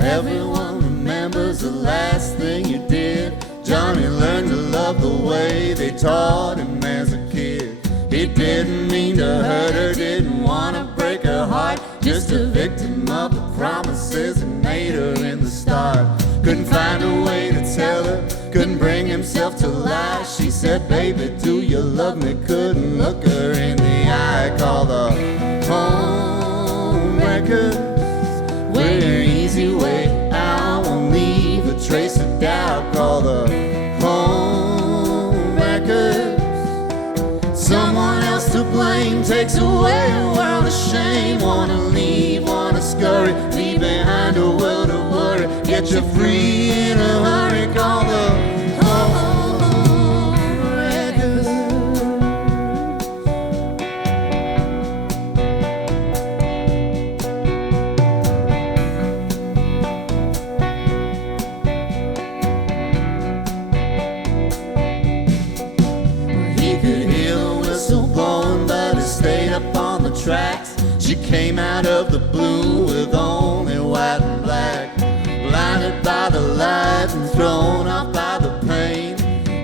Everyone remembers the last thing you did. Johnny learned to love the way they taught him as a kid. He didn't mean to hurt her, didn't want to break her heart, just a victim of the promises that made her in the start. Couldn't find a way to tell her, couldn't bring himself to lie. She said, baby, do you love me? Couldn't look her in the eye. Call the home records, we're easy way out, won't leave a trace of doubt. Call the home records. Someone else to blame takes away a world of shame. Wanna leave, wanna scurry, leave behind a world of worry. Get you free in a hurry. Call the home records. He could hear the whistle blowing, but he stayed up on the tracks. She came out of the blue with only white and black, blinded by the light and thrown off by the pain.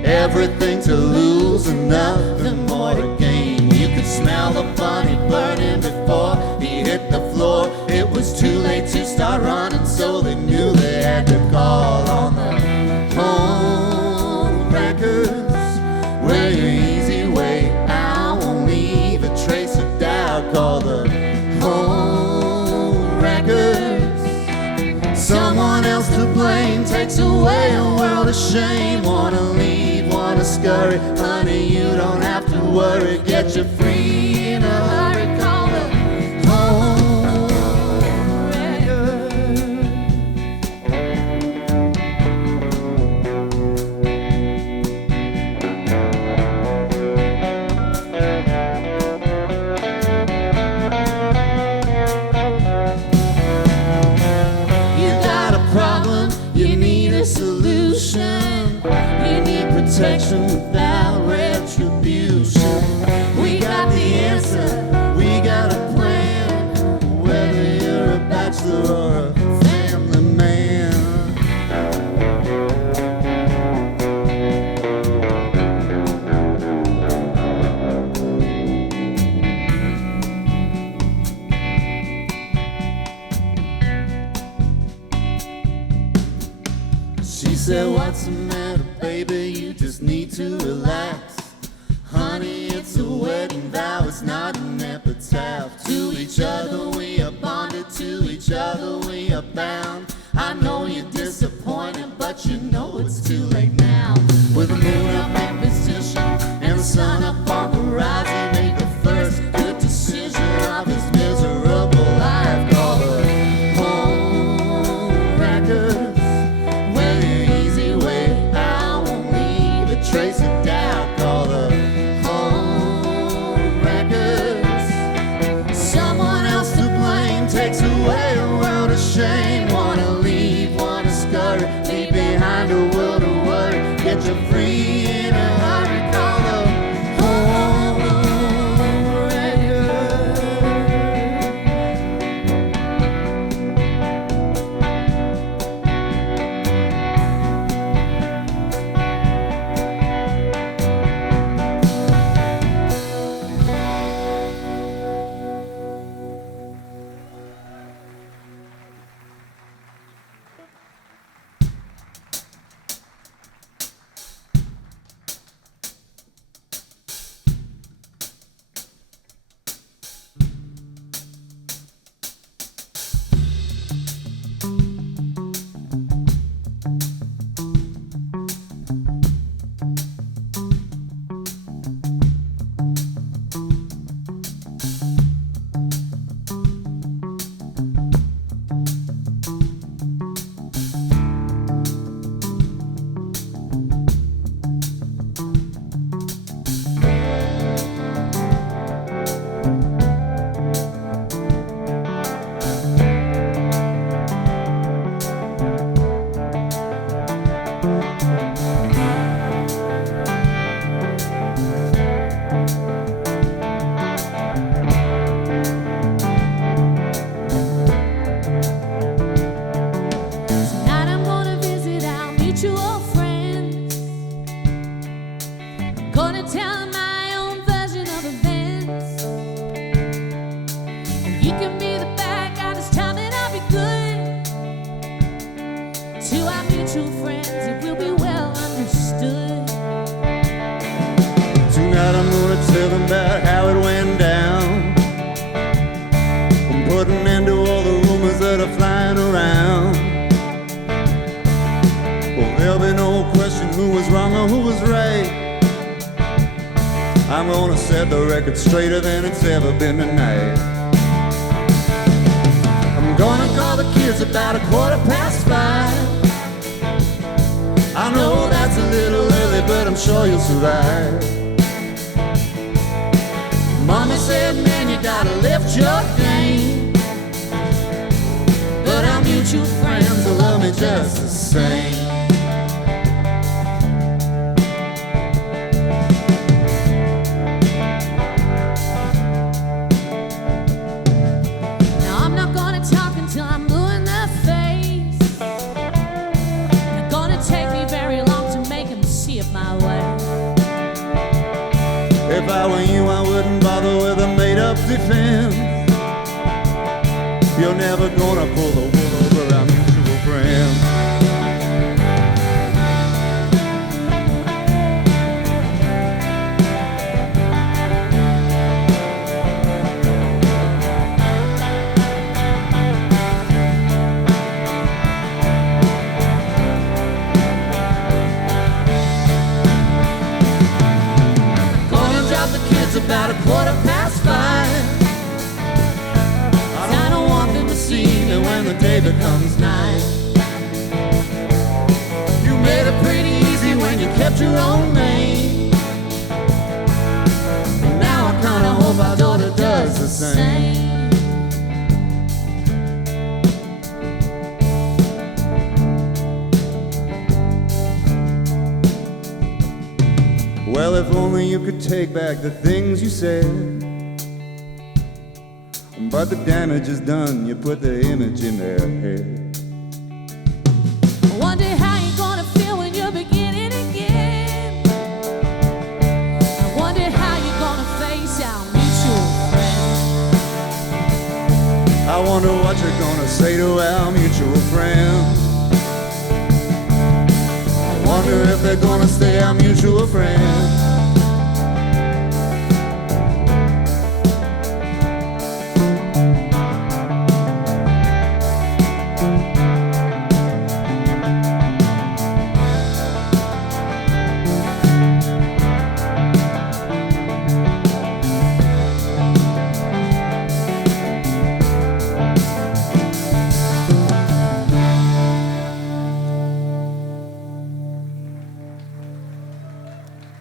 Everything to lose and nothing more to gain. You could smell the bunny burning before he hit the floor. It was too late to start running, so they knew they had to call on the home records, where your easy way out won't leave a trace of doubt. Call the home records. Someone else to blame takes away a world of shame. Wanna leave, wanna scurry, honey, you don't have to worry. Get you free in a hurry. Call the home records. You got a problem, you need a solution. You need protection without retribution. We got the answer, we got a plan, whether you're a bachelor or a family man. She said, what's the matter, baby? You just need to relax. Honey, it's a wedding vow, it's not an epitaph. To each other we are bonded, to each other we are bound. I know you're disappointed, but you know it's too late now. With the moon up in position and the sun up on the rise, he made the first good decision of his miserable life. Call the home records, where your easy way out won't leave a trace of doubt. Call the home records. Someone else to blame takes away a world of shame. Wanna leave, wanna scurry, leave behind a world of worry. Get you free in a hurry. Call the home records. To our mutual friends, it will be well understood. Tonight I'm gonna tell them about how it went down. I'm putting an end to all the rumors that are flying around. Well, there'll be no question who was wrong or who was right. I'm gonna set the record straighter than it's ever been tonight. I'm gonna call the kids about 5:15. I know that's a little early, but I'm sure you'll survive. Mama said, man, you gotta lift your game. But our mutual friends will love me just the same. Now I'm not gonna talk until I'm blue in the face. Not gonna take me very long to make him see it my way. If I were you, I wouldn't bother with a made-up defense. You're never gonna pull the wool over our mutual friends. Gonna drop the kids about 5:15. And when the day becomes night, you made it pretty easy when you kept your own name. And now I kinda hope our daughter does the same. Well, if only you could take back the things you said. But the damage is done, you put the image in their head. I wonder how you're gonna feel when you're beginning again. I wonder how you're gonna face our mutual friend. I wonder what you're gonna say to our mutual friend. I wonder if they're gonna stay our mutual friend.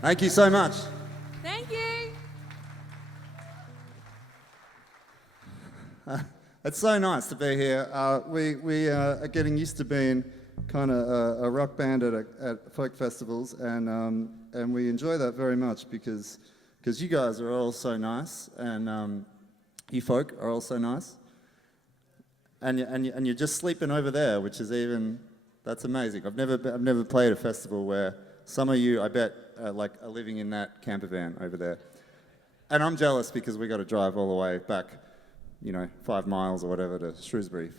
Thank you so much. Thank you. It's so nice to be here. We are getting used to being kind of a rock band at folk festivals, and we enjoy that very much because you guys are all so nice, and you folk are all so nice, and you're just sleeping over there, which is that's amazing. I've never played a festival where some of you, I bet, are living in that camper van over there. And I'm jealous because we got to drive all the way back, 5 miles or whatever to Shrewsbury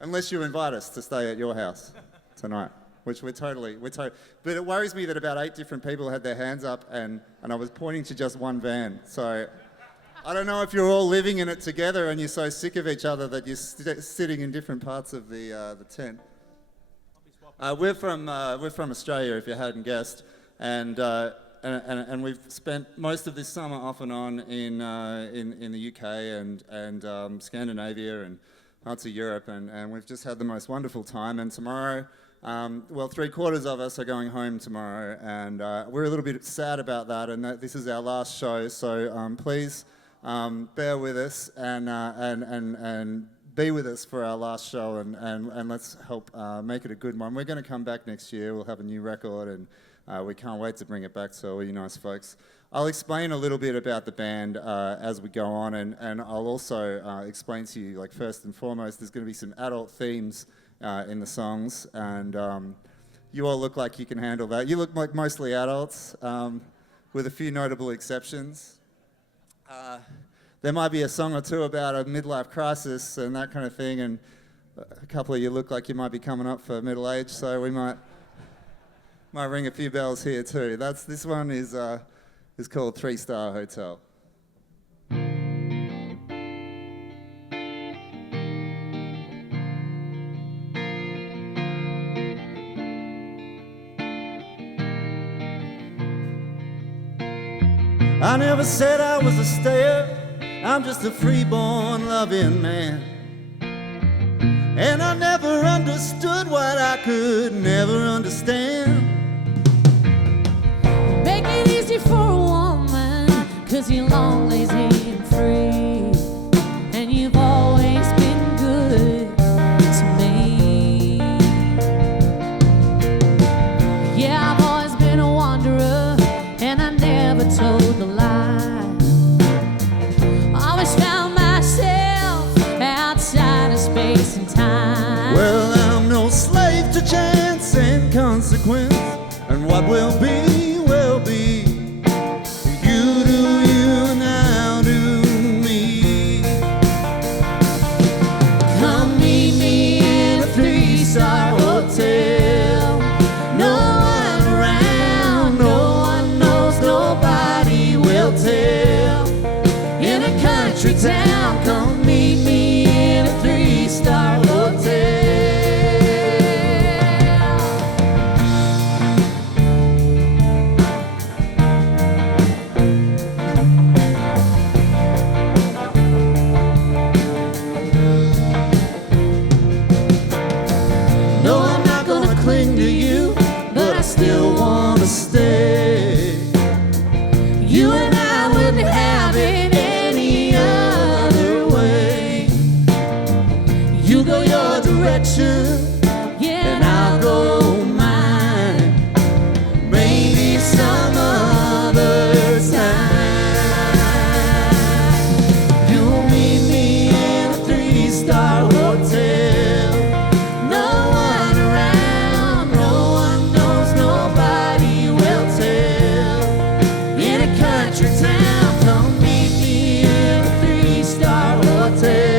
unless you invite us to stay at your house tonight, which we're totally. But it worries me that about 8 different people had their hands up and I was pointing to just one van. So I don't know if you're all living in it together and you're so sick of each other that you're sitting in different parts of the tent. We're from Australia, if you hadn't guessed, and we've spent most of this summer off and on in the UK and Scandinavia and parts of Europe, and we've just had the most wonderful time. And tomorrow, 3/4 of us are going home tomorrow, and we're a little bit sad about that. And this is our last show, so please bear with us and be with us for our last show, and let's help make it a good one. We're going to come back next year. We'll have a new record, and we can't wait to bring it back to all you nice folks. I'll explain a little bit about the band as we go on, and I'll also explain to you, first and foremost, there's going to be some adult themes in the songs, and you all look like you can handle that. You look like mostly adults, with a few notable exceptions. There might be a song or two about a midlife crisis and that kind of thing, and a couple of you look like you might be coming up for middle age, so we might ring a few bells here too. This one is called 3 Star Hotel. I never said I was a stayer, I'm just a free-born loving man. And I never understood what I could never understand. Make it easy for a woman, 'cause you're long, lazy and free. And you've always been good to me. Yeah, I've always been a wanderer, and I never told the lie. Always found myself outside of space and time. Well, I'm no slave to chance and consequence, and what will be, will be. You do you, and I'll do me. Come meet me in a 3-star hotel. No one around, no one knows, nobody will tell. In a country town, come meet me in a 3-star hotel. No, I'm not gonna cling to you, but I still wanna stay. You and I wouldn't have it any other way. You go your direction, Yeah, and I'll go mine. Maybe some other time. You'll meet me in a 3-star hotel. No one around, no one knows, nobody will tell. In a country town, come meet me in a 3-star hotel.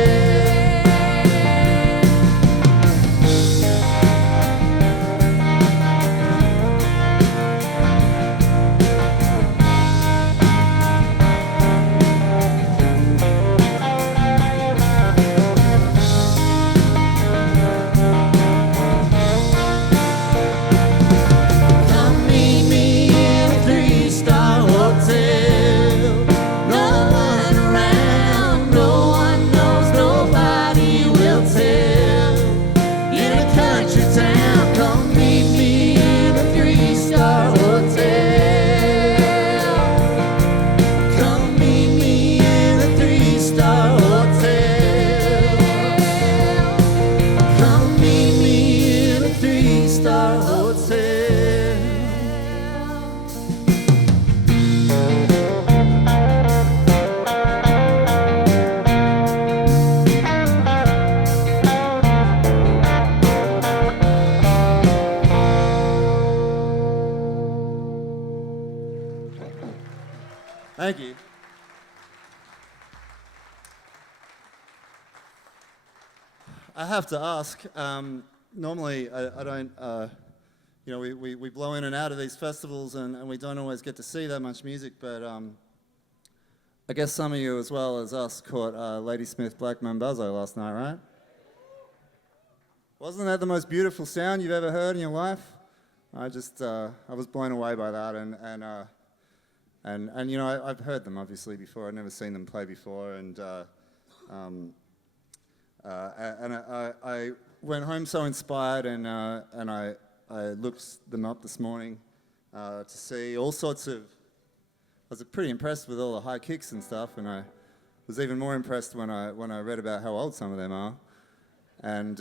Come meet me in a 3-star hotel. No one around, no one knows, nobody will tell. In a country town, come meet me in a 3-star hotel. Come meet me in a 3-star hotel. Come meet me in a 3-star hotel. Thank you. I have to ask, normally I don't, we blow in and out of these festivals and we don't always get to see that much music, but I guess some of you as well as us caught Ladysmith Black Mambazo last night, right? Wasn't that the most beautiful sound you've ever heard in your life? I was blown away by that, and you know, I've heard them obviously before. I've never seen them play before, and I went home so inspired, and I looked them up this morning to see all sorts of. I was pretty impressed with all the high kicks and stuff, and I was even more impressed when I read about how old some of them are, and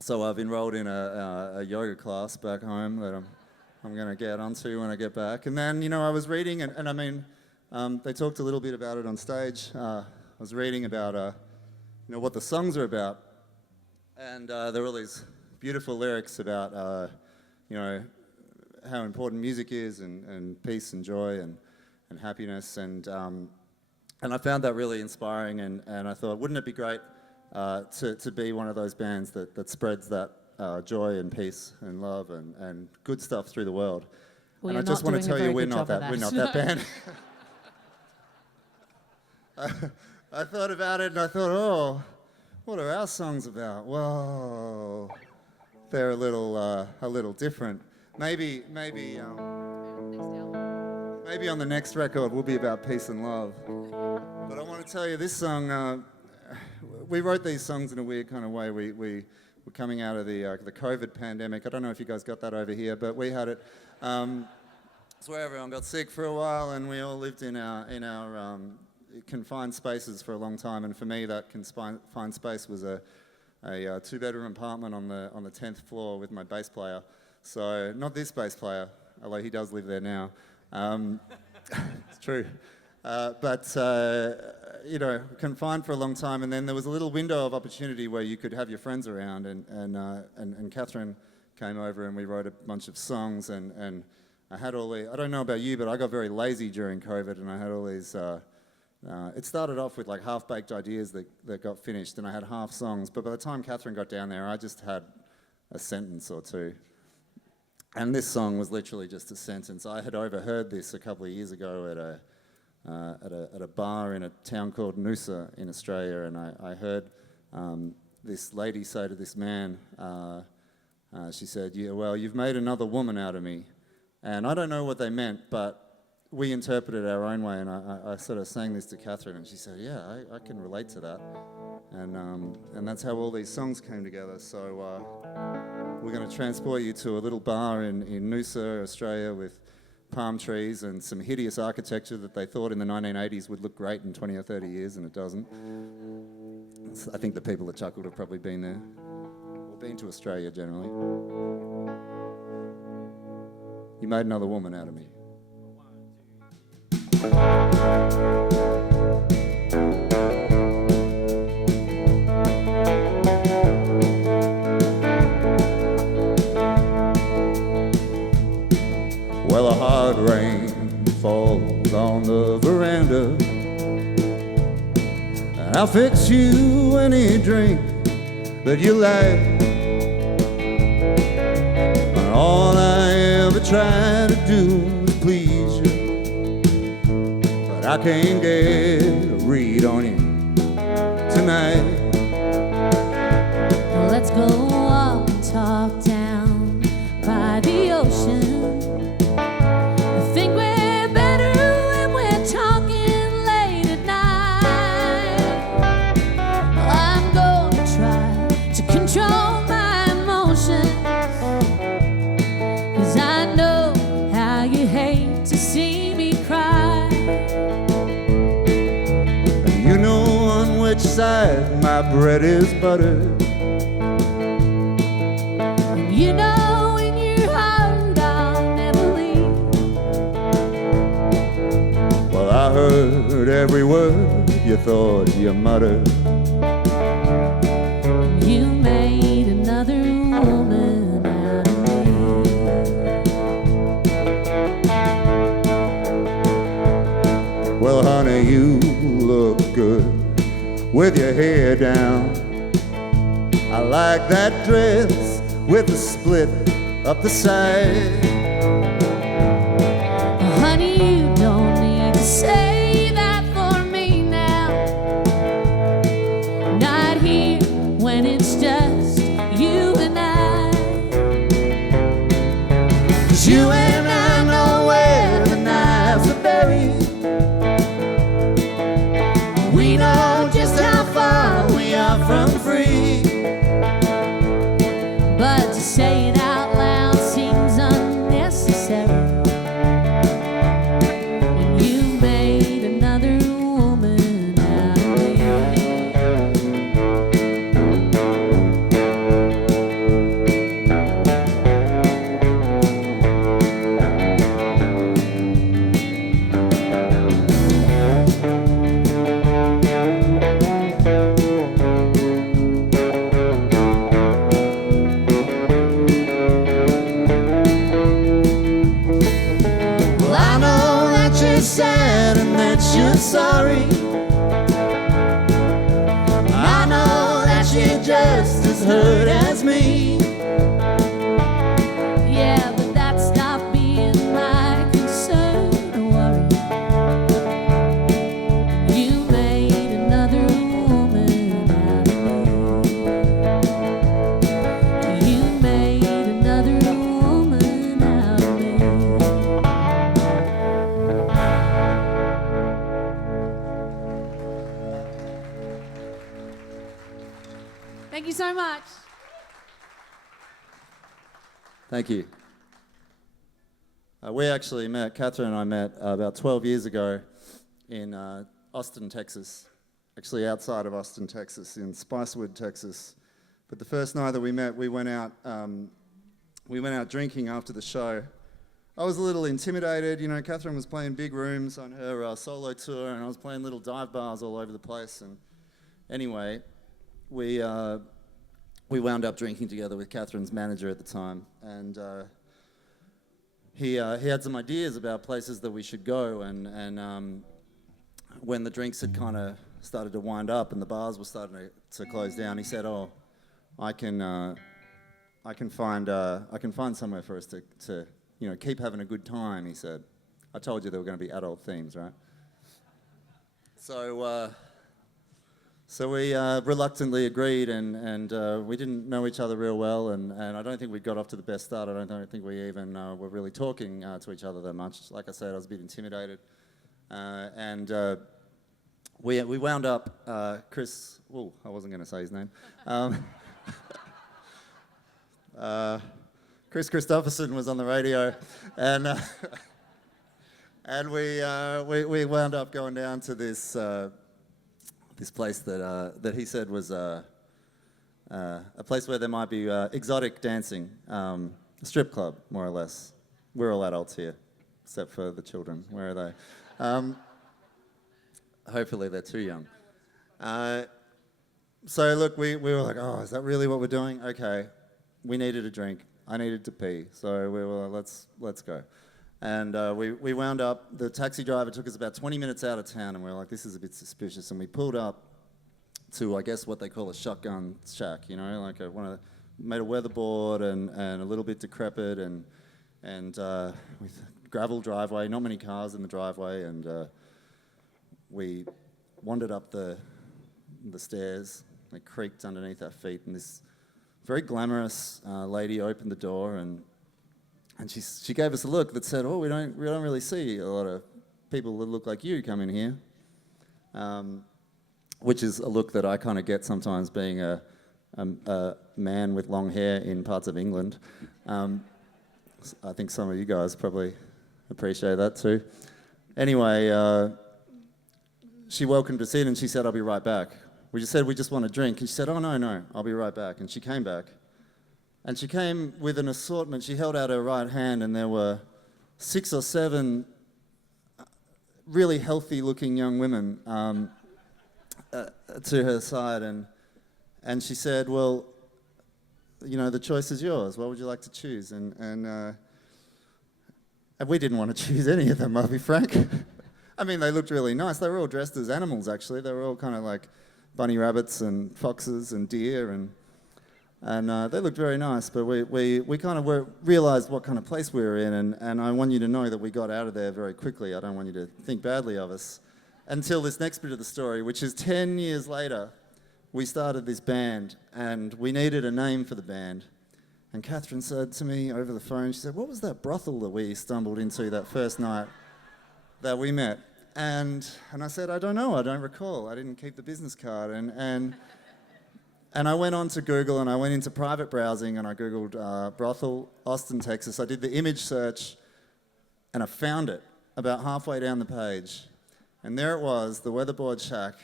so I've enrolled in a yoga class back home that I'm going to get onto when I get back. And then, you know, I was reading, and I mean, they talked a little bit about it on stage. I was reading about, you know, what the songs are about. And there were all these beautiful lyrics about, you know, how important music is, and peace and joy and happiness. And I found that really inspiring, and I thought, wouldn't it be great to be one of those bands that spreads that joy and peace and love and good stuff through the world. Well, and I you're just not want to doing a tell you, very we're good not job of that. We're not that. that band. I thought about it and I thought, oh, what are our songs about? Well, they're a little different. Maybe on the next record we'll be about peace and love. But I want to tell you, this song, we wrote these songs in a weird kind of way. We were coming out of the COVID pandemic. I don't know if you guys got that over here, but we had it. It's where everyone got sick for a while, and we all lived in our confined spaces for a long time. And for me, that confined space was a two-bedroom apartment on the 10th floor with my bass player. So not this bass player, although he does live there now. It's true. Confined for a long time, and then there was a little window of opportunity where you could have your friends around, and Catherine came over and we wrote a bunch of songs, and I had all the, I don't know about you, but I got very lazy during COVID, and I had all these, it started off with like half-baked ideas that got finished, and I had half songs, but by the time Catherine got down there, I just had a sentence or two. And this song was literally just a sentence. I had overheard this a couple of years ago at a bar in a town called Noosa in Australia, and I heard this lady say to this man, she said, "Yeah, well, you've made another woman out of me." And I don't know what they meant, but we interpreted it our own way, and I sort of sang this to Catherine, and she said, "Yeah, I can relate to that." And that's how all these songs came together. So we're going to transport you to a little bar in Noosa, Australia, with palm trees and some hideous architecture that they thought in the 1980s would look great in 20 or 30 years, and it doesn't. I think the people that chuckled have probably been there, or been to Australia generally. You made another woman out of me. Well, a hard rain falls on the veranda, and I'll fix you any drink that you like. And all I ever try to do is please you, but I can't get a read on you tonight. Let's go walk and talk down by the ocean. Side my bread is buttered. You know in your heart I'll never leave. Well, I heard every word you thought you muttered. You made another woman out of me. Well, honey, you look good with your hair down. I like that dress with the split up the side. Honey, you don't need to say that for me now. Not here when it's just you and I. 'Cause you and I know where the knives are buried. We know just how far we are from free. But to say it out loud seems unnecessary. And you made another woman out of me. very much. Thank you. We actually met, Catherine and I met about 12 years ago in Austin, Texas. Actually outside of Austin, Texas, in Spicewood, Texas. But the first night that we met, we went out drinking after the show. I was a little intimidated, you know, Catherine was playing big rooms on her solo tour, and I was playing little dive bars all over the place. And anyway, we wound up drinking together with Catherine's manager at the time, and he had some ideas about places that we should go, and when the drinks had kind of started to wind up and the bars were starting to close down, he said, "Oh, I can find somewhere for us to you know, keep having a good time," he said. I told you there were going to be adult themes, right? So we reluctantly agreed, and we didn't know each other real well, and I don't think we got off to the best start. I don't think we even were really talking to each other that much. Like I said, I was a bit intimidated. We wound up, Chris, I wasn't going to say his name. Chris Christopherson was on the radio, and we wound up going down to this place that he said was a place where there might be exotic dancing, a strip club, more or less. We're all adults here, except for the children. Where are they? Hopefully they're too young. So look, we were like, oh, is that really what we're doing? Okay, we needed a drink. I needed to pee, so we were like, let's go. And we wound up, the taxi driver took us about 20 minutes out of town, and we were like, this is a bit suspicious. And we pulled up to, I guess, what they call a shotgun shack, you know, like made a weatherboard and a little bit decrepit, and with gravel driveway, not many cars in the driveway, and we wandered up the stairs. They creaked underneath our feet, and this very glamorous lady opened the door, and she gave us a look that said, "Oh, we don't really see a lot of people that look like you come in here," which is a look that I kind of get sometimes, being a man with long hair in parts of England. I think some of you guys probably appreciate that too. Anyway, she welcomed us in, and she said, "I'll be right back." We just said, "We just want a drink." And she said, "Oh, no, I'll be right back." And she came back. And she came with an assortment. She held out her right hand, and there were 6 or 7 really healthy-looking young women to her side. And she said, "Well, you know, the choice is yours. What would you like to choose?" And we didn't want to choose any of them, I'll be frank. I mean, they looked really nice. They were all dressed as animals, actually. They were all kind of like bunny rabbits and foxes and deer, and they looked very nice. But we kind of realised what kind of place we were in, and I want you to know that we got out of there very quickly. I don't want you to think badly of us. Until this next bit of the story, which is 10 years later, we started this band, and we needed a name for the band. And Catherine said to me over the phone, she said, "What was that brothel that we stumbled into that first night that we met?" And I said, "I don't know, I don't recall. I didn't keep the business card." And I went on to Google, and I went into private browsing, and I Googled brothel, Austin, Texas. I did the image search, and I found it about halfway down the page. And there it was, the weatherboard shack,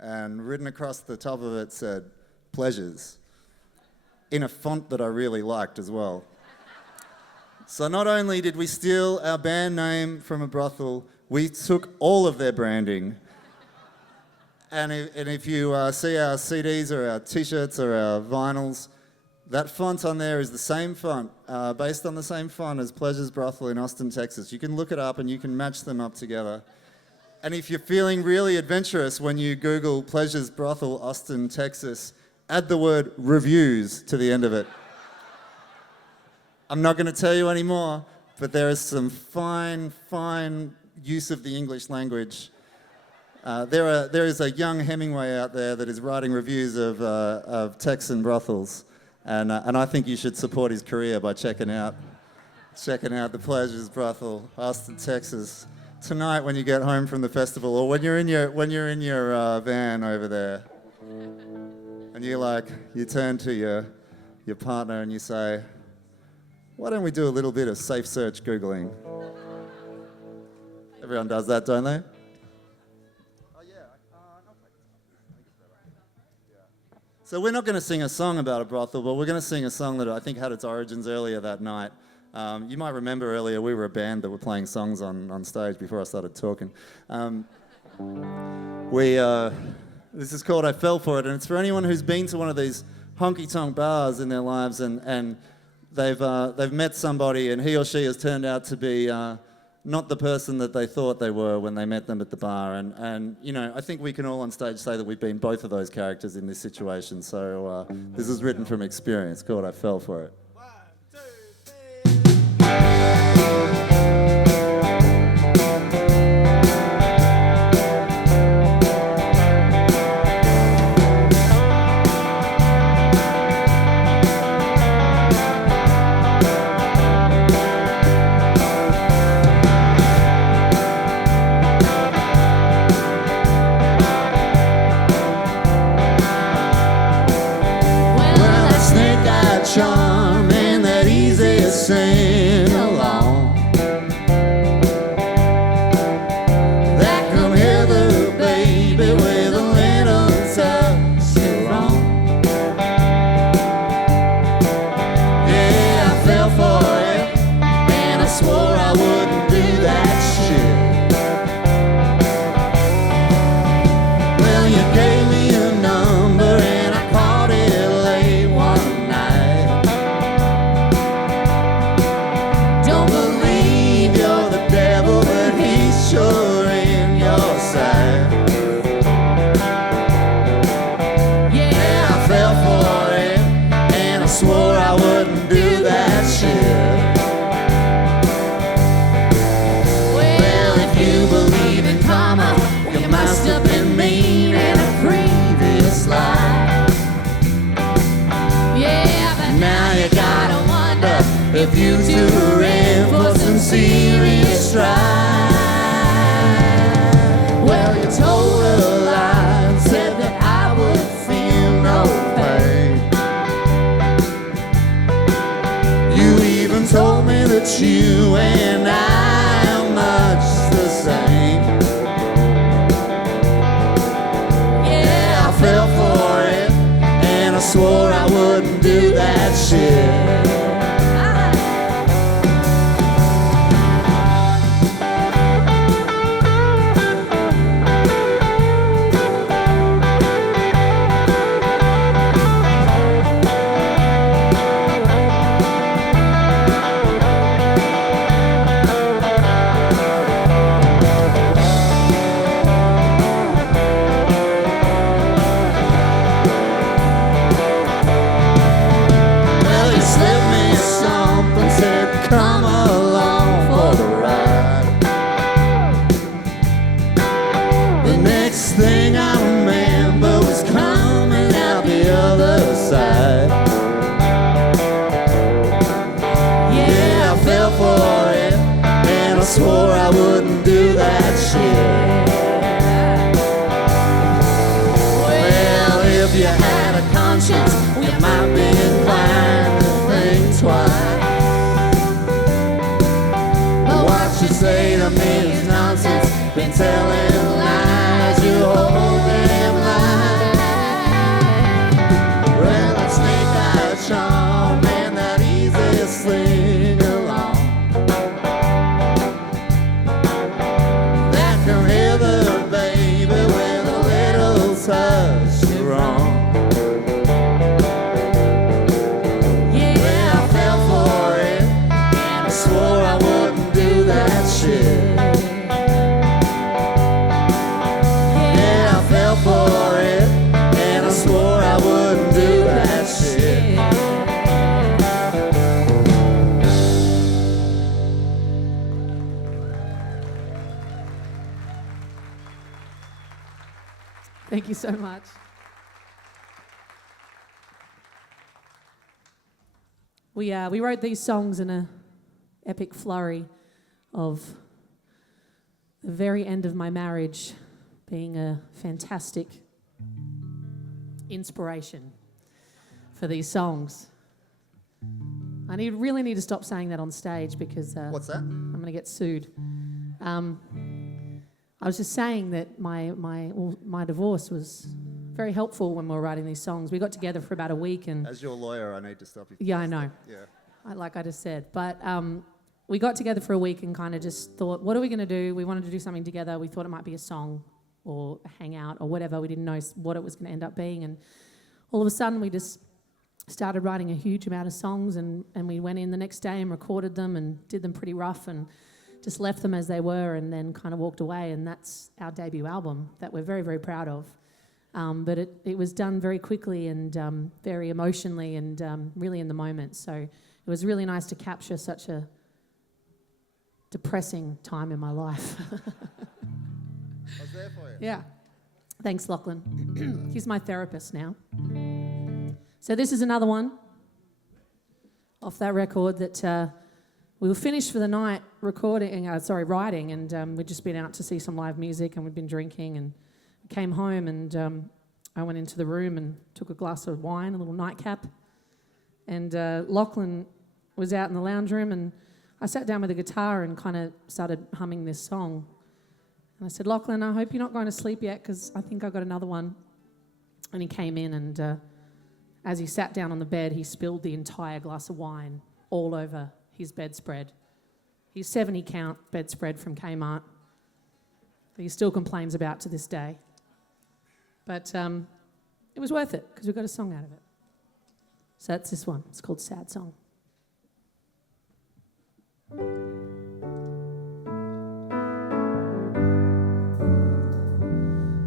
and written across the top of it said, "Pleasures," in a font that I really liked as well. So not only did we steal our band name from a brothel, we took all of their branding. And if you see our CDs or our T-shirts or our vinyls, that font on there is the same font, based on the same font as Pleasures Brothel in Austin, Texas. You can look it up and you can match them up together. And if you're feeling really adventurous when you Google Pleasures Brothel, Austin, Texas, add the word reviews to the end of it. I'm not going to tell you any more, but there is some fine use of the English language. There is a young Hemingway out there that is writing reviews of Texan brothels, and I think you should support his career by checking out the Pleasures Brothel, Austin, Texas, tonight when you get home from the festival, or when you're in your van over there. And you turn to your partner and you say, why don't we do a little bit of safe search Googling? Everyone does that, don't they? So we're not going to sing a song about a brothel, but we're going to sing a song that I think had its origins earlier that night. You might remember earlier we were a band that were playing songs on stage before I started talking. This is called I Fell For It, and it's for anyone who's been to one of these honky-tonk bars in their lives and they've met somebody and he or she has turned out to be not the person that they thought they were when they met them at the bar. And you know, I think we can all on stage say that we've been both of those characters in this situation. So this is written from experience, called I Fell For It. Charm and that easy sing along. That come hither, baby, with a little touch of wrong. Yeah, I fell for it, and I swore I wouldn't do that shit. Well, you gave me a number and I called it late one. Sure in your side. Yeah, I fell for it, and I swore I wouldn't do that shit. Well, if you believe in karma, you must have been mean in a previous life. Yeah, but now you gotta wonder if you two are in for some serious strife. Well, you told a lie and said that I would feel no pain. You even told me that you and I are much the same. Yeah, I fell for it, and I swore I wouldn't do that shit. Come along for the ride. The next thing I remember was coming out the other side. Yeah, I fell for it, and I swore I wouldn't do that shit. Well, if you had a conscience, you might be inclined to think twice. What you say to me is nonsense. Been telling lies your whole damn life. Well, that snake-eyed charm and that easy sling along. That come hither, baby, with a little touch of wrong. Yeah, I fell for it, and I swore I wouldn't do that shit. Yeah, I fell for it, and I swore I wouldn't do that shit. Thank you so much. We wrote these songs in a epic flurry of the very end of my marriage being a fantastic inspiration for these songs. I really need to stop saying that on stage because What's that? I'm going to get sued. I was just saying that my divorce was very helpful when we were writing these songs. We got together for about a week and... As your lawyer, I need to stop you. Yeah, I know. Yeah. Like I just said. But we got together for a week and kind of just thought, what are we going to do? We wanted to do something together. We thought it might be a song or a hangout or whatever. We didn't know what it was going to end up being. And all of a sudden, we just started writing a huge amount of songs and we went in the next day and recorded them and did them pretty rough and just left them as they were and then kind of walked away. And that's our debut album that we're very, very proud of. But it was done very quickly and very emotionally and really in the moment. So it was really nice to capture such a depressing time in my life. I was there for you. Yeah. Thanks, Lachlan. He's my therapist now. So this is another one off that record that we were finished for the night writing, and we'd just been out to see some live music and we'd been drinking and came home and I went into the room and took a glass of wine, a little nightcap, and Lachlan was out in the lounge room and I sat down with a guitar and kind of started humming this song. And I said, Lachlan, I hope you're not going to sleep yet because I think I got another one. And he came in and as he sat down on the bed, he spilled the entire glass of wine all over his bedspread. His 70 count bedspread from Kmart that he still complains about to this day. But it was worth it because we got a song out of it. So that's this one. It's called Sad Song.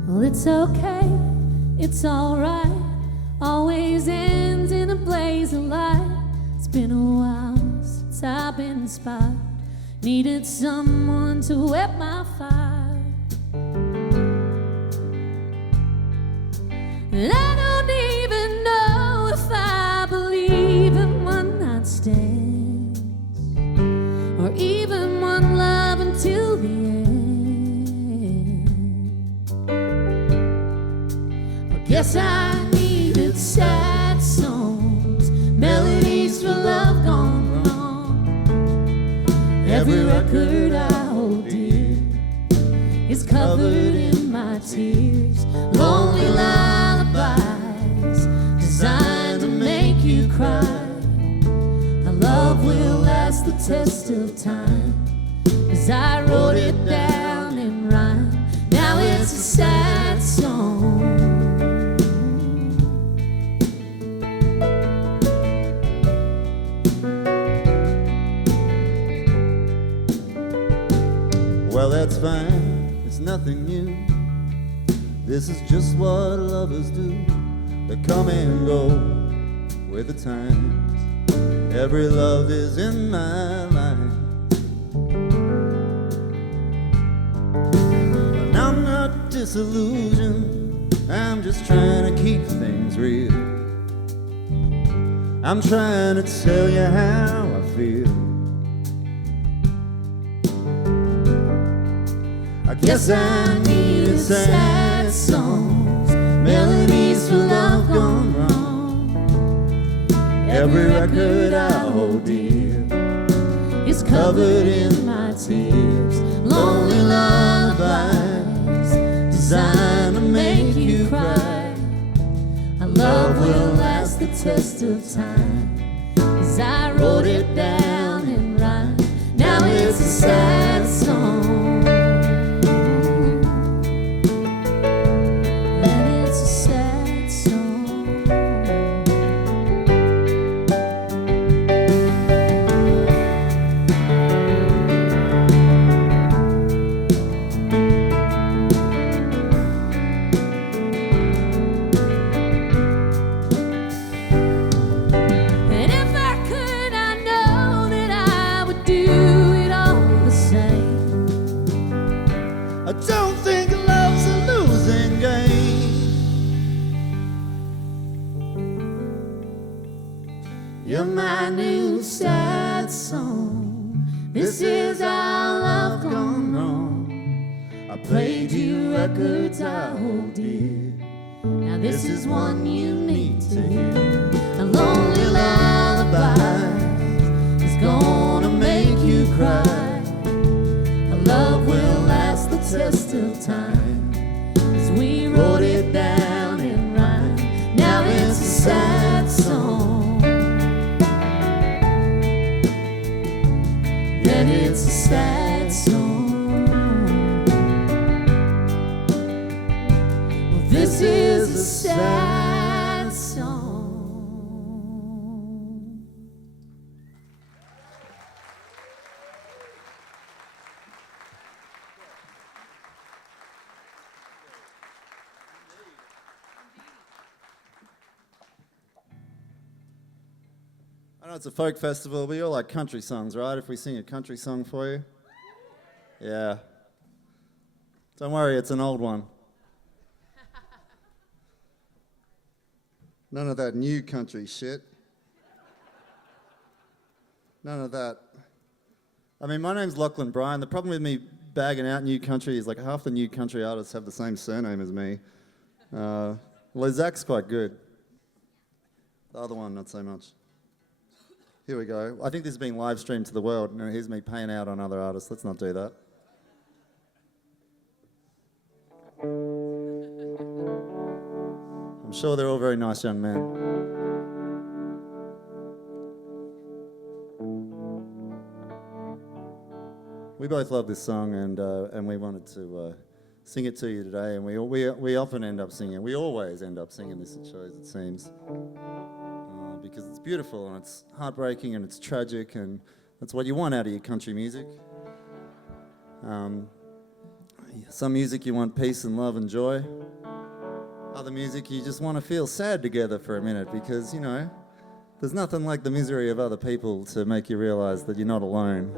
Well, it's okay, it's alright. Always ends in a blaze of light. It's been a while since I've been inspired. Needed someone to whet my fire. And I don't even know if I believe in one night stands or even one love until the end. I guess I needed sad songs, melodies for love gone wrong. Every record I hold dear is covered in my tears. Lonely lullabies designed to make you cry. Our love will last the test of time, 'cause I wrote it down in rhyme. Now it's a sad song. Well, that's fine, it's nothing new. This is just what lovers do. They come and go with the times. Every love is in my life. And I'm not disillusioned, I'm just trying to keep things real. I'm trying to tell you how I feel. I guess I needed sad songs, melodies for love gone wrong. Every record I hold dear is covered in my tears. Lonely lullabies designed to make you cry. Our love will last the test of time, 'cause I wrote it down in rhyme. Now it's a sad song. You're my new sad song. This is our love gone wrong. I played you records I hold dear Now this is one you need to hear. A lonely lullaby is gonna make you cry. A love will last the test of time, as we wrote it down in rhyme. Now it's a sad song, then it's a sad song. Well, this is a sad song. I know it's a folk festival, but you all like country songs, right? If we sing a country song for you? Yeah. Don't worry, it's an old one. None of that new country shit. None of that. I mean, my name's Lachlan Bryan. The problem with me bagging out new country is like half the new country artists have the same surname as me. Well, Zach's quite good. The other one, not so much. Here we go. I think this is being live streamed to the world. And here's me paying out on other artists. Let's not do that. I'm sure they're all very nice young men. We both love this song, and we wanted to sing it to you today. And we often end up singing. We always end up singing this at shows, it seems. Because it's beautiful and it's heartbreaking and it's tragic, and that's what you want out of your country music. Some music you want peace and love and joy. Other music you just want to feel sad together for a minute, because, you know, there's nothing like the misery of other people to make you realise that you're not alone.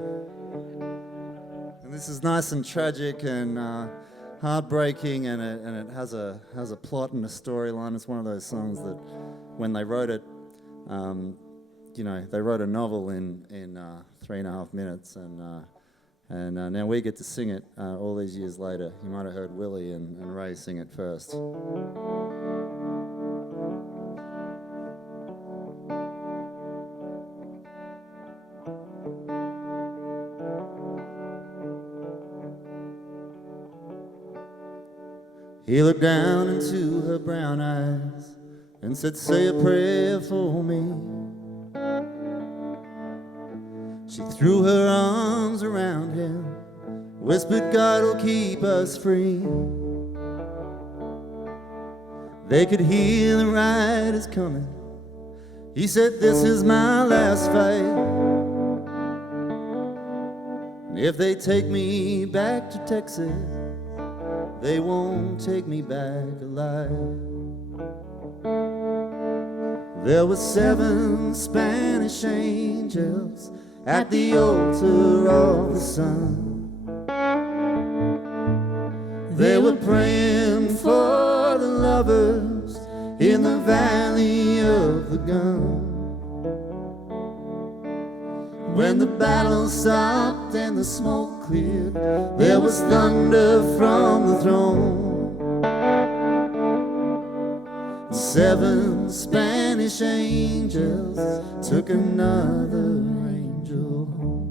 And this is nice and tragic and heartbreaking, and it has a plot and a storyline. It's one of those songs that when they wrote it, you know, they wrote a novel in 3.5 minutes, and now we get to sing it all these years later. You might have heard Willie and Ray sing it first. He looked down into her brown eyes and said, "Say a prayer for me." She threw her arms around him, whispered, "God will keep us free." They could hear the riders coming. He said, "This is my last fight. And if they take me back to Texas, they won't take me back alive." There were 7 Spanish angels at the altar of the sun. They were praying for the lovers in the valley of the gun. When the battle stopped and the smoke cleared, there was thunder from the throne. 7 Spanish angels took another angel home.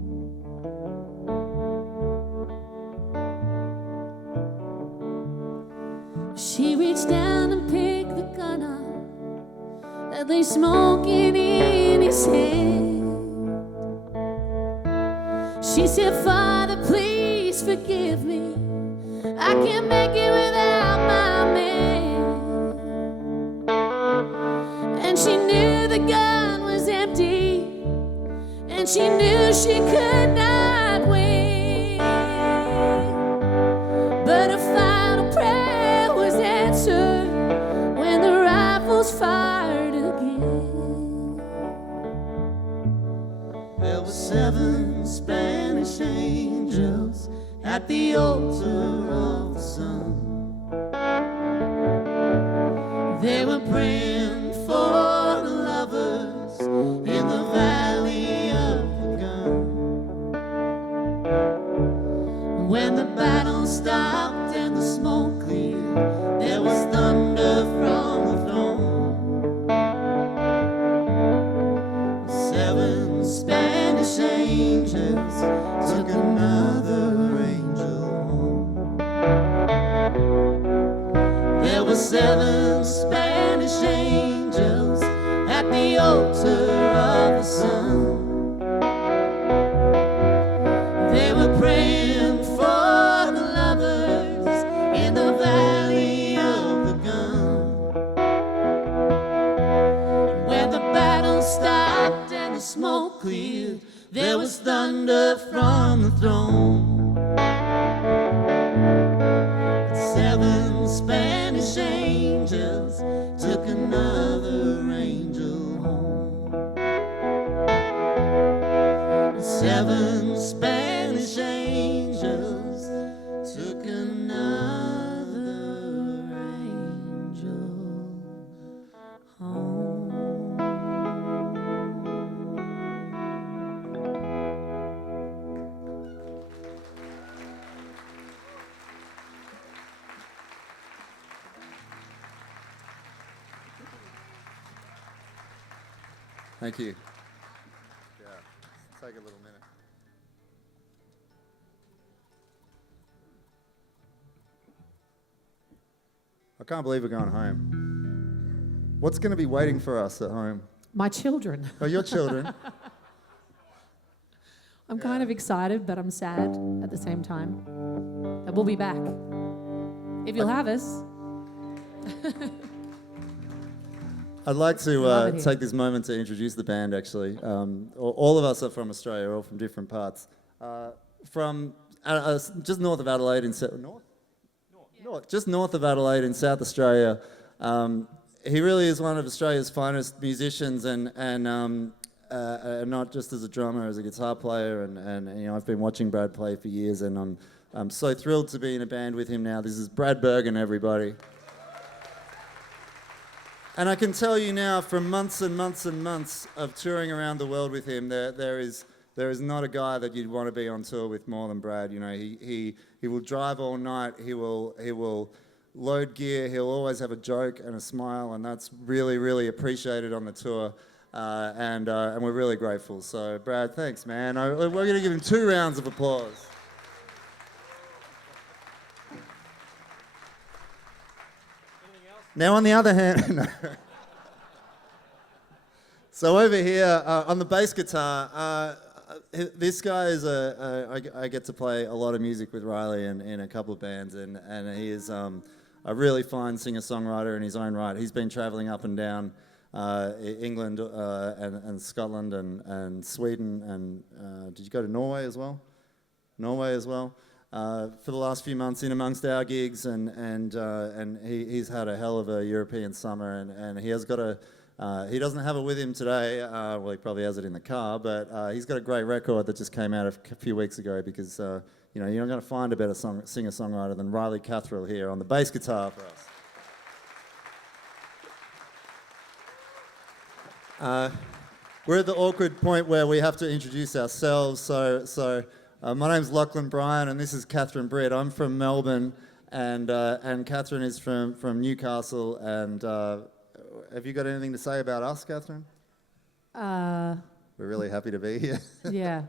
She reached down and picked the gun up that lay smoking in his hand. She said, "Father, please forgive me. I can't make it without my man." And she knew the gun was empty, and she knew she could not win. But her final prayer was answered when the rifles fired again. There were 7 Spanish angels at the altar of the sun. They were praying for the lovers in the valley of the gun. When the battle stopped and the smoke cleared, there was thunder from Spanish angels took another angel home. There were 7 Spanish angels at the altar of the sun. They were praying for the lovers in the valley of the gun. When the battle stopped and the smoke cleared, there was thunder from the throne. 7 Spanish angels took another angel home. 7 Spanish angels took another angel home. Thank you. Yeah, take a little minute. I can't believe we're going home. What's going to be waiting for us at home? My children. Oh, your children. I'm kind of excited, but I'm sad at the same time. But we'll be back. If you'll have us. I'd like to Love it here. take this moment to introduce the band, actually. All of us are from Australia, all from different parts. From just north of Adelaide in just north of Adelaide in South Australia. He really is one of Australia's finest musicians, and not just as a drummer, as a guitar player. And you know, I've been watching Brad play for years, and I'm so thrilled to be in a band with him now. This is Brad Bergen, everybody. And I can tell you now, from months and months and months of touring around the world with him, there is not a guy that you'd want to be on tour with more than Brad. You know, he will drive all night. He will load gear. He'll always have a joke and a smile, and that's really, really appreciated on the tour. And we're really grateful. So, Brad, thanks, man. We're going to give him 2 rounds of applause. Now, on the other hand, no. So over here on the bass guitar, this guy is I get to play a lot of music with Riley in a couple of bands, and he is a really fine singer-songwriter in his own right. He's been travelling up and down England and Scotland and Sweden, and did you go to Norway as well? Norway as well. For the last few months in amongst our gigs, and he's had a hell of a European summer, and he has got he doesn't have it with him today. Well, he probably has it in the car, but he's got a great record that just came out a few weeks ago, because you know, you're not going to find a better singer-songwriter than Riley Catherall here on the bass guitar for us. We're at the awkward point where we have to introduce ourselves, so my name's Lachlan Bryan, and this is Catherine Britt. I'm from Melbourne, and Catherine is from Newcastle. And have you got anything to say about us, Catherine? We're really happy to be here. Yeah.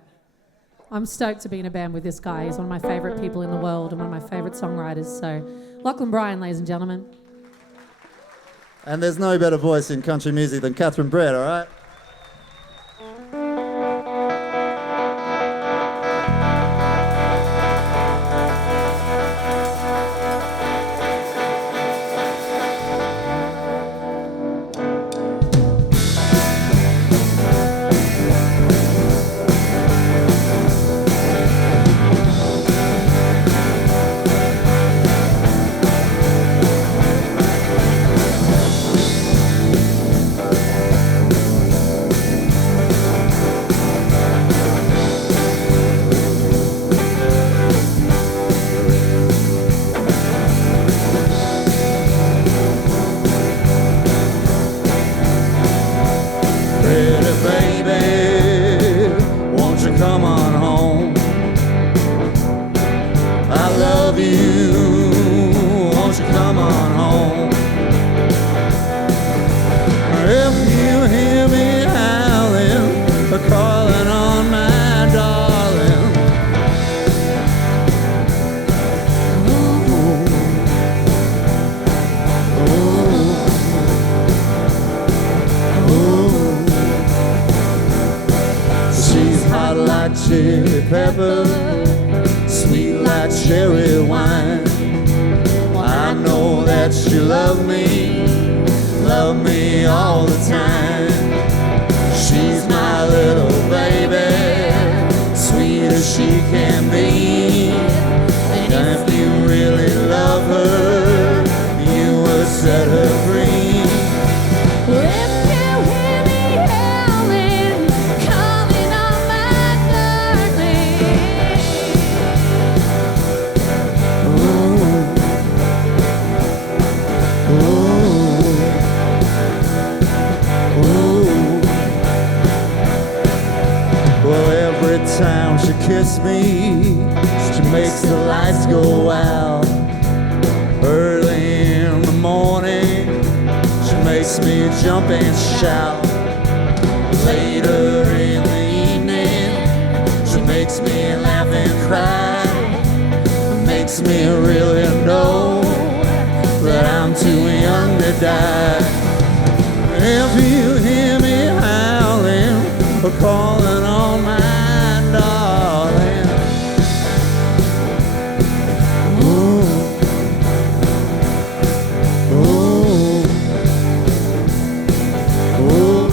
I'm stoked to be in a band with this guy. He's one of my favourite people in the world and one of my favourite songwriters. So, Lachlan Bryan, ladies and gentlemen. And there's no better voice in country music than Catherine Britt, all right? hot like chili pepper, sweet like cherry wine. I know that she loved me all the time. She's my little baby, sweet as she can be. And if you really love her, you would set her free. Well, if you hear me howling, calling on my darling. Well, every time she kisses me, she makes the lights go out. Early in the morning, she makes me jump and shout. Later in the evening, she makes me laugh and cry. Makes me really know that I'm too young to die. If you hear me howling or calling on my darling, ooh, ooh, ooh.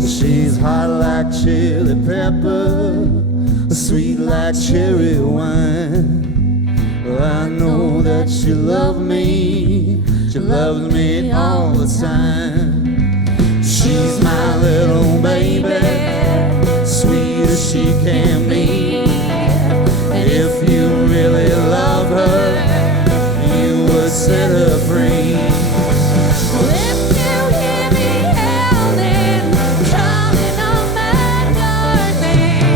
She's hot like chili pepper, sweet like cherry wine. Well, I know that she loves me all the time. She's my little baby, sweet as she can be. And if you really love her, you would set her free. Well, if you hear me howling, calling on my darling.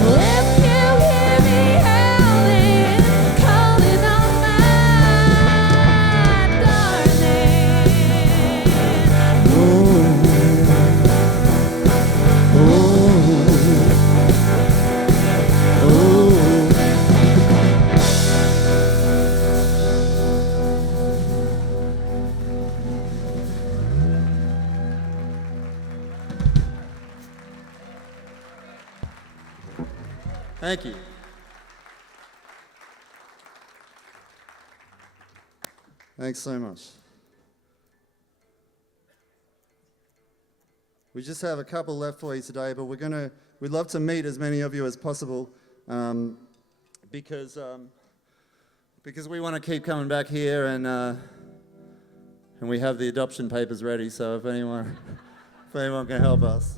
Well, if you hear me howling, calling on my Thank you. Thanks so much. We just have a couple left for you today, but we'd love to meet as many of you as possible, because we want to keep coming back here, and we have the adoption papers ready. So if anyone can help us.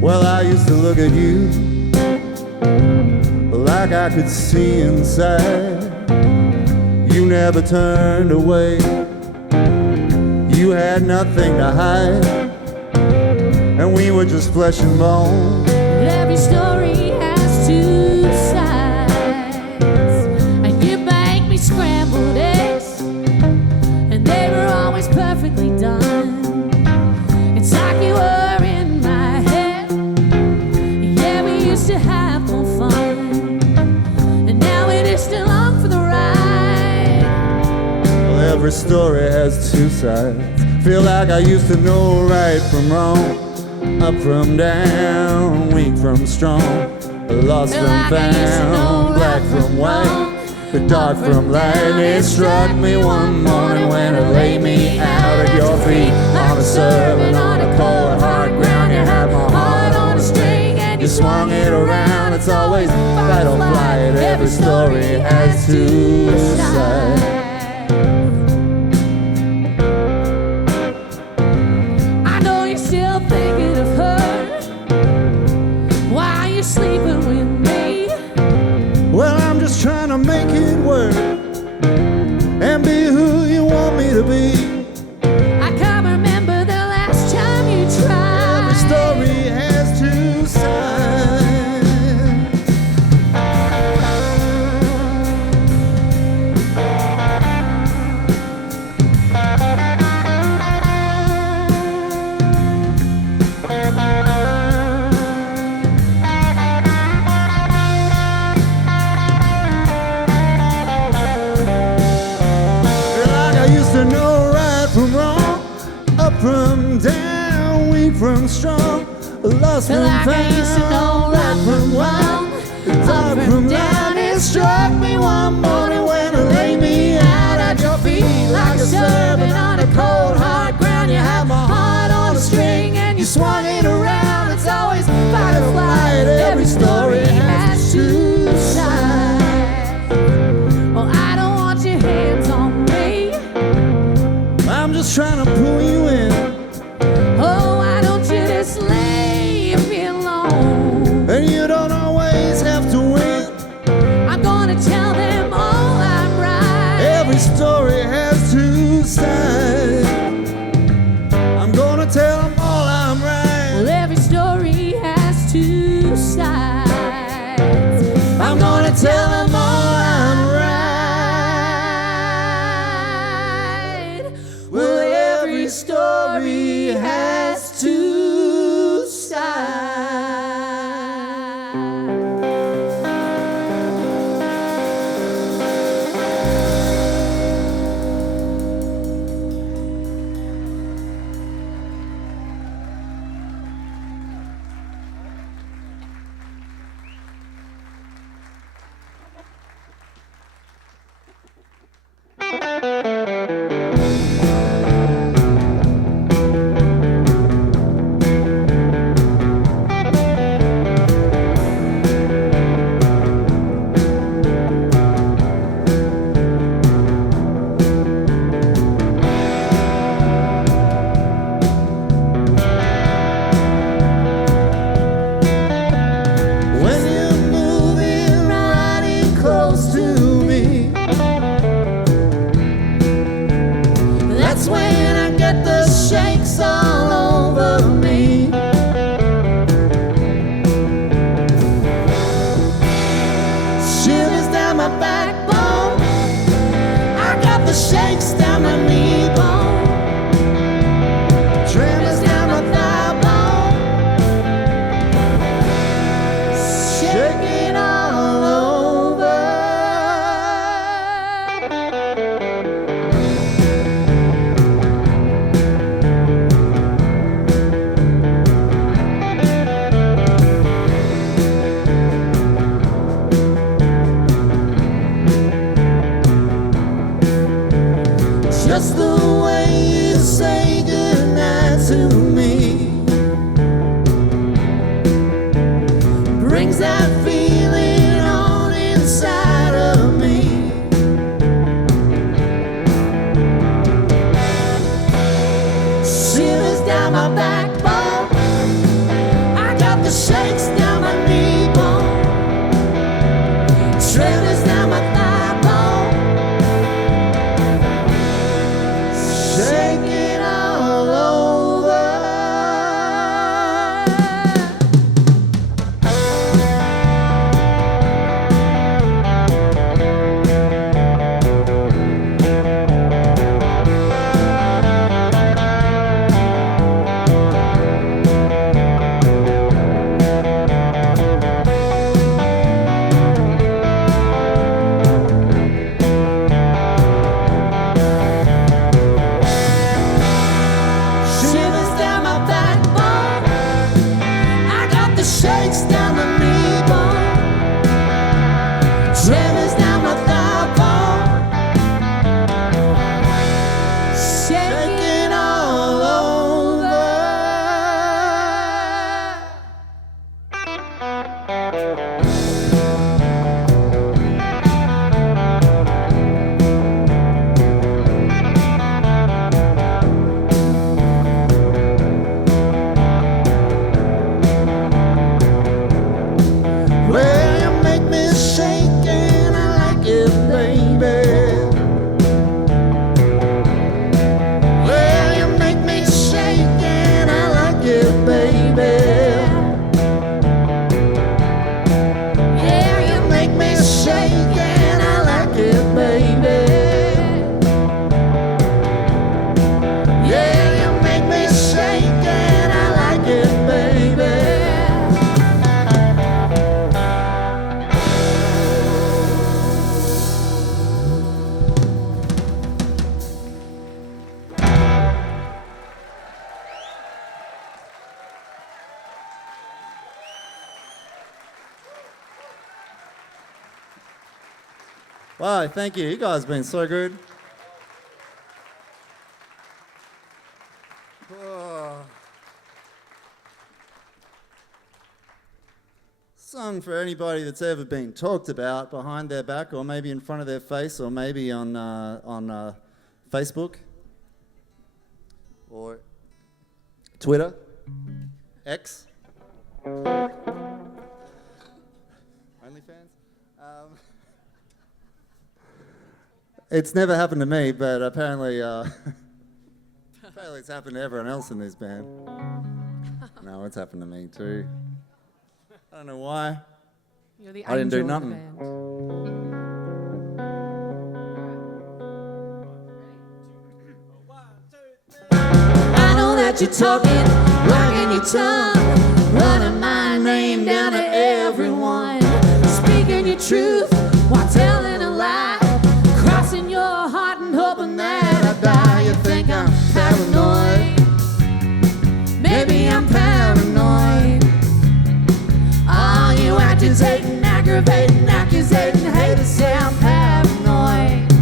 Well, I used to look at you like I could see inside. You never turned away. You had nothing to hide, and we were just flesh and bone. Every story has two sides, and you make me scrambled eggs, and they were always perfectly done. It's like you were in my head. Yeah, we used to have more fun, and now we're just along for the ride. Well, every story has two sides. Feel like I used to know right from wrong, up from down, weak from strong, lost from found, black from white, the dark from light. It struck me one morning when it laid me out at your feet, on a servant, on a cold hard ground. You had my heart on a string and you swung it around. It's always fight or flight. Every story has two sides. Thinking of her, why are you sleeping with me? Well, I'm just trying to make it work and be who you want me to be. I can't remember the last time you tried. Every story has two sides. From down, weak from strong, lost from like found, I used to know right from wrong, up from down. It struck me one morning when it laid me out at your feet, like a servant on a cold hard ground. You had my heart on a string and you swung it around. It's always fight or flight. Every story has two sides. Well, I don't want your hands on me. I'm just trying to pull you in. Oh, why don't you just leave me alone? And you don't always have to win. I'm gonna tell them all I'm right. Every story has two sides. I'm gonna tell them all I'm right. Well, every story has two sides. I'm gonna tell them all I'm right. Well, every story has two sides. When you're moving right in close to me, that's when I get the shakes all over me. Shivers down my backbone, I got the shakes down my knee bone, tremors down my thigh bone, shaking all over. Just the way you say goodnight to me brings that feeling on inside of me. Shivers down my backbone, I got the shakes down my knee bone, tremors down my thigh bone, shaking all Wow, thank you. You guys have been so good. Oh. Song for anybody that's ever been talked about behind their back, or maybe in front of their face, or maybe on Facebook, or Twitter, X, OnlyFans. It's never happened to me, but apparently, apparently it's happened to everyone else in this band. No, it's happened to me too. I don't know why. You're the I didn't do angel of the nothing. band. I know that you're talking, wagging your tongue, running my name down to everyone, speaking your truth while telling a lie, crossing your heart and hoping that I die. You think I'm paranoid? Maybe I'm paranoid. Oh, you agitating, aggravating, accusating, haters say I'm paranoid.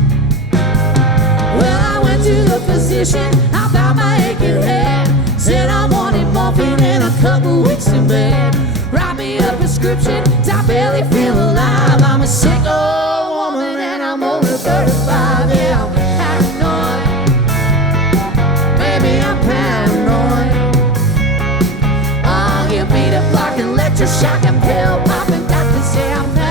Well, I went to the physician about my aching head, said I wanted morphine and a couple weeks in bed. Write me a prescription, 'cause I barely feel alive. I'm a sick old woman and I'm only 35. Yeah, I'm paranoid. Maybe I'm paranoid. Oh, you beat up like electroshock and pill popping doctors say I'm paranoid.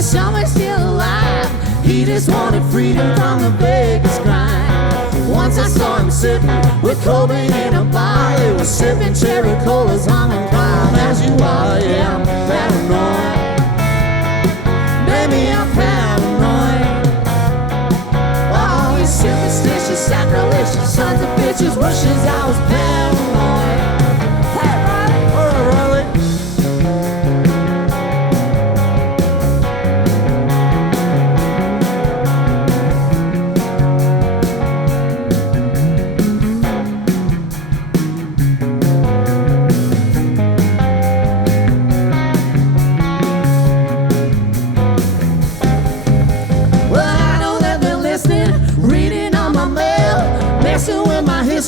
Somewhere still alive. He just wanted freedom from the biggest crime. Once I saw him sitting with Cobain in a bar. They were sipping cherry colas, humming calm as you are. Yeah, I'm paranoid. Maybe I'm paranoid. Oh, you superstitious, sacrilegious sons of bitches wishes I was paranoid. Hey, Riley. Oh, Riley.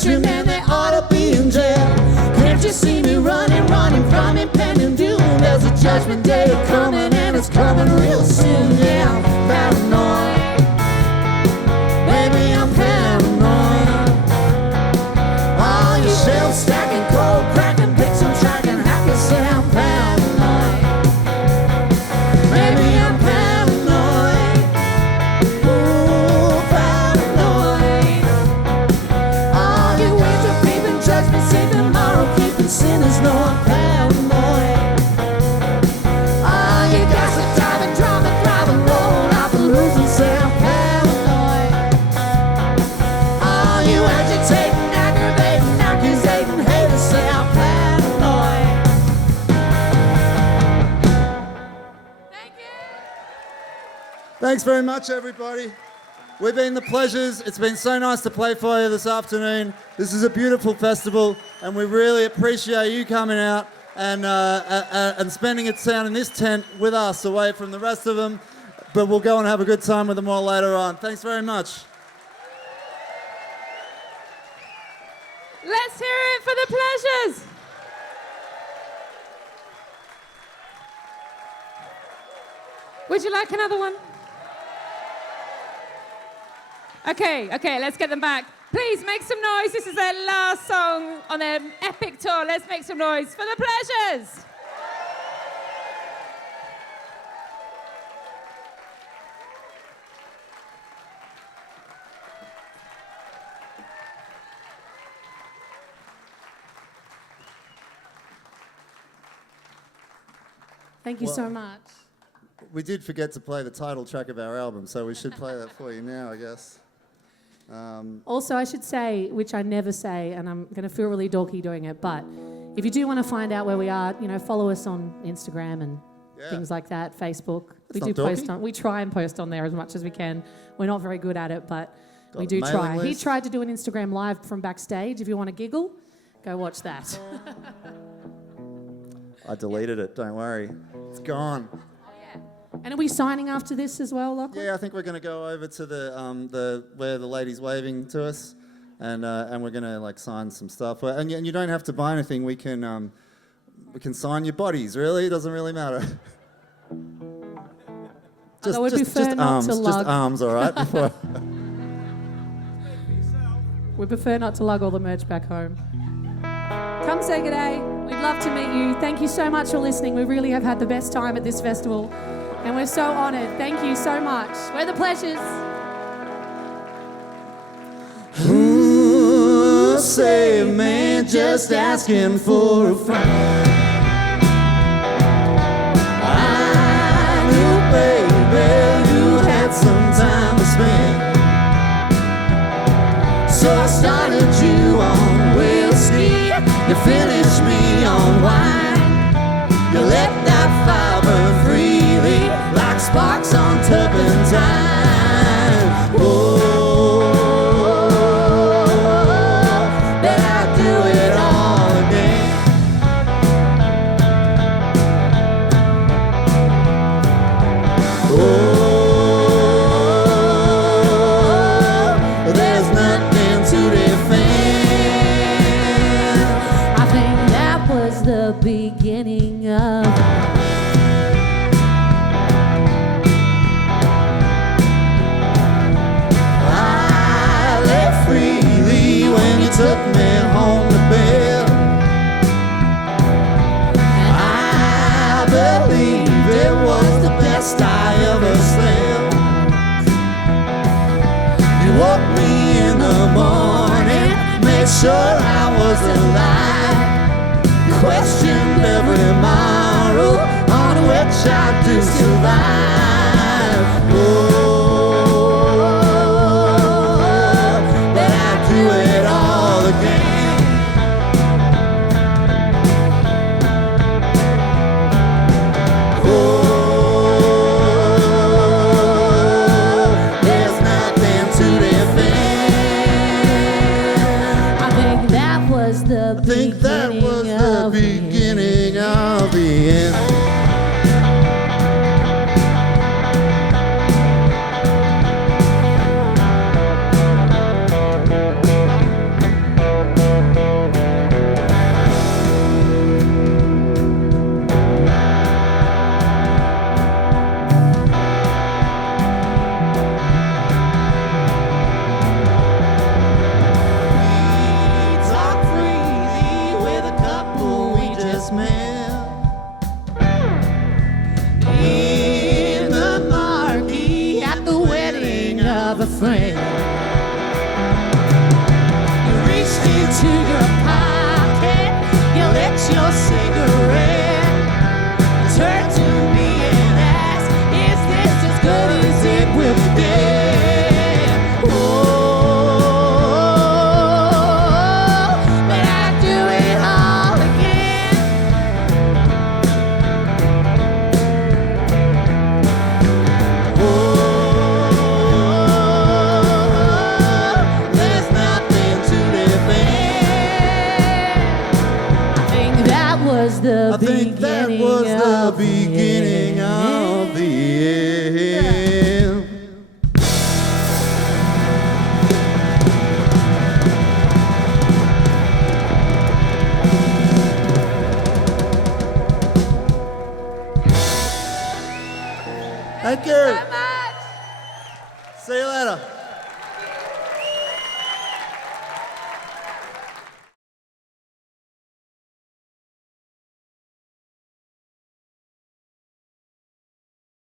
Man, they ought to be in jail. Can't you see me running from impending doom? There's a judgment day coming and it's coming real soon. Yeah, I'm paranoid. Maybe I'm paranoid. All you shelf stacking, cold cracking, pixel tracking hackers say I'm paranoid. Maybe I'm paranoid. Ooh, paranoid. All you wait to peeping, judgment, see tomorrow, keeping sinners know I'm paranoid. All you gossip, driving, roll off the loose and say I'm paranoid. All you agitating, aggravating, accusating, haters say I'm paranoid. Thank you. Thanks very much, everybody. We've been the Pleasures. It's been so nice to play for you this afternoon. This is a beautiful festival, and we really appreciate you coming out and spending its sound in this tent with us, away from the rest of them. But we'll go and have a good time with them all later on. Thanks very much. Let's hear it for the Pleasures. Would you like another one? Okay, let's get them back. Please make some noise. This is their last song on their epic tour. Let's make some noise for the Pleasures. Thank you so much. We did forget to play the title track of our album, so we should play that for you now, I guess. Also, I should say, which I never say, and I'm going to feel really dorky doing it, but if you do want to find out where we are, follow us on Instagram and things like that, Facebook. We try and post on there as much as we can. We're not very good at it, but we do try. He tried to do an Instagram live from backstage. If you want to giggle, go watch that. I deleted it, don't worry. It's gone. And are we signing after this as well, Lachlan? Yeah, I think we're going to go over to the where the lady's waving to us, and we're going to sign some stuff. And you don't have to buy anything. We can sign your bodies. Really, it doesn't really matter. Just arms, just arms, all right. Before. We prefer not to lug all the merch back home. Come say good day. We'd love to meet you. Thank you so much for listening. We really have had the best time at this festival. And we're so honoured. Thank you so much. We're the Pleasures. Ooh, say man, just asking for a friend. I knew, baby, you had some time to spend. So I started you on whiskey. You finished me on wine. You let that fire burn freely like sparks on turpentine. Oh, that I'd do it all again. Oh, there's nothing to defend. I think that was the beginning of took me home to bed. I believe it was the best I ever slept. You woke me in the morning, made sure I was alive. You questioned every moral on which I do survive. Oh, that I do it all again. Oh, there's nothing to defend. I think that was the beginning of the end. In the marquee at the wedding of a friend, you reached into your pocket, you lit your cigarette, turned to me and asked, is this as good as it will get? Oh, but I'd do it all again. There's nothing to defend. I think that was the beginning of the end. Thank you. So much. See you later.